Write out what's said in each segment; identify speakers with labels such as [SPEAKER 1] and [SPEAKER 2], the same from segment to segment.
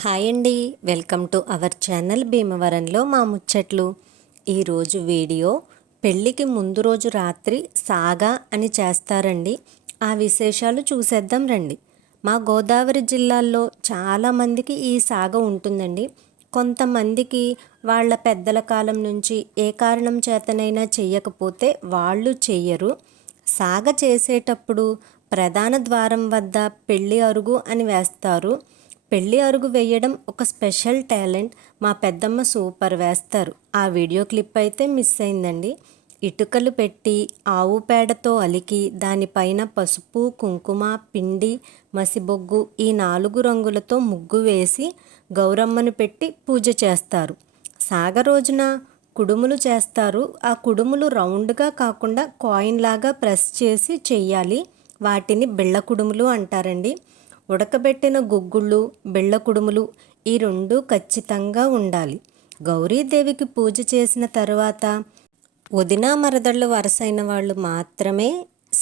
[SPEAKER 1] Hi అండి. Welcome to our channel భీమవరంలో మా ముచ్చట్లు. ఈరోజు వీడియో పెళ్ళికి ముందు రోజు రాత్రి సాగా అని చేస్తారండి. ఆ విశేషాలు చూసేద్దాం రండి. మా గోదావరి జిల్లాల్లో చాలామందికి ఈ సాగ ఉంటుందండి. కొంతమందికి వాళ్ళ పెద్దల కాలం నుంచి ఏ కారణం చేతనైనా చేయకపోతే వాళ్ళు చెయ్యరు. సాగ చేసేటప్పుడు ప్రధాన ద్వారం వద్ద పెళ్ళి అరుగు అని వేస్తారు. పెళ్ళి అరుగు వేయడం ఒక స్పెషల్ టాలెంట్ మా పెద్దమ్మ సూపర్ వేస్తారు. ఆ వీడియో క్లిప్ అయితే మిస్ అయిందండి. ఇటుకలు పెట్టి ఆవు పేడతో అలికి దానిపైన పసుపు కుంకుమ పిండి మసిబొగ్గు ఈ నాలుగు రంగులతో ముగ్గు వేసి గౌరమ్మను పెట్టి పూజ చేస్తారు. సాగ రోజున కుడుములు చేస్తారు. ఆ కుడుములు రౌండ్గా కాకుండా కాయిన్ లాగా ప్రెస్ చేసి చెయ్యాలి. వాటిని బిళ్ళ కుడుములు అంటారండి. ఉడకబెట్టిన గుగ్గుళ్ళు బిళ్ళ కుడుములు ఈ రెండు ఖచ్చితంగా ఉండాలి. గౌరీదేవికి పూజ చేసిన తర్వాత వదిన మరదళ్ళు వరసైన వాళ్ళు మాత్రమే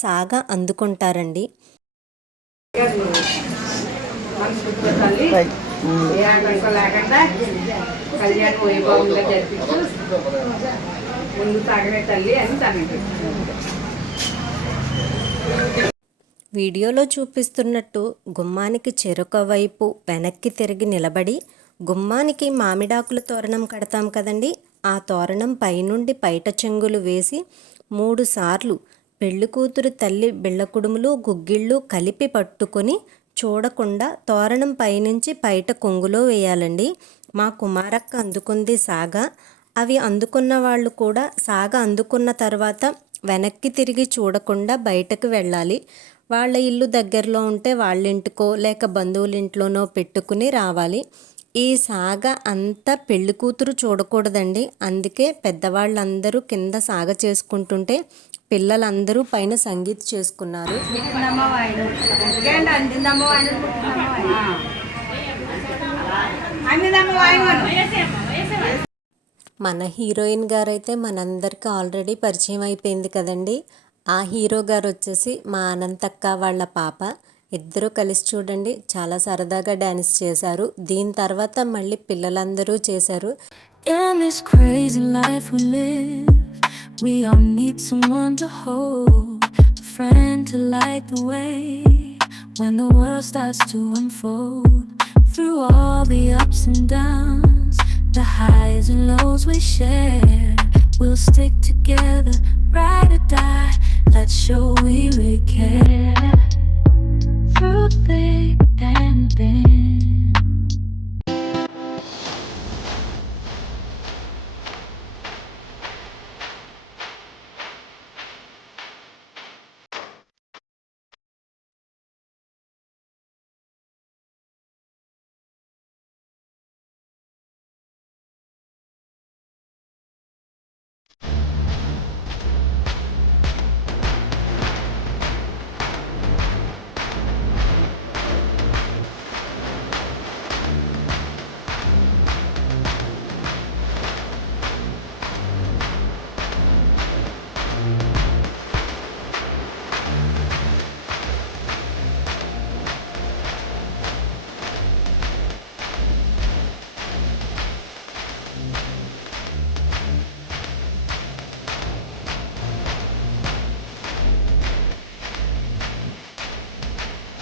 [SPEAKER 1] సాగ అందుకుంటారండి.
[SPEAKER 2] తల్లి ఏ ఆటంకం లేకుండా కళ్యాణం వైభవంగా జరిపించు ముందు సాగనే తల్లి అని తనండి
[SPEAKER 1] వీడియోలో చూపిస్తున్నట్టు గుమ్మానికి చెరొక వైపు వెనక్కి తిరిగి నిలబడి గుమ్మానికి మామిడాకుల తోరణం కడతాం కదండి. ఆ తోరణం పైనుండి పైట చెంగులు వేసి మూడుసార్లు పెళ్ళి కూతురు తల్లి బిళ్ళకుడుములు గుగ్గిళ్ళు కలిపి పట్టుకొని చూడకుండా తోరణం పైనుంచి పైట కొంగులో వేయాలండి. మా కుమారక్క అందుకుంది సాగ. అవి అందుకున్న వాళ్ళు కూడా సాగ అందుకున్న తర్వాత వెనక్కి తిరిగి చూడకుండా బయటకు వెళ్ళాలి. వాళ్ళ ఇల్లు దగ్గరలో ఉంటే వాళ్ళ ఇంటికో లేక బంధువుల ఇంట్లోనో పెట్టుకుని రావాలి. ఈ సాగ అంతా పెళ్ళి కూతురు చూడకూడదండి. అందుకే పెద్దవాళ్ళందరూ కింద సాగ చేసుకుంటుంటే పిల్లలందరూ పైన సంగీత్ చేసుకున్నారు. మన హీరోయిన్ గారైతే మనందరికీ ఆల్రెడీ పరిచయం అయిపోయింది కదండి. ఆ హీరో గారు వచ్చేసి మా అనంతక్క వాళ్ళ పాప. ఇద్దరూ కలిసి చూడండి చాలా సరదాగా డ్యాన్స్ చేశారు. దీని తర్వాత మళ్ళీ పిల్లలందరూ చేశారు.
[SPEAKER 3] When the world starts to unfold through all the ups and downs. The highs and lows we share, we'll stick together, ride or die. Let's show we really care.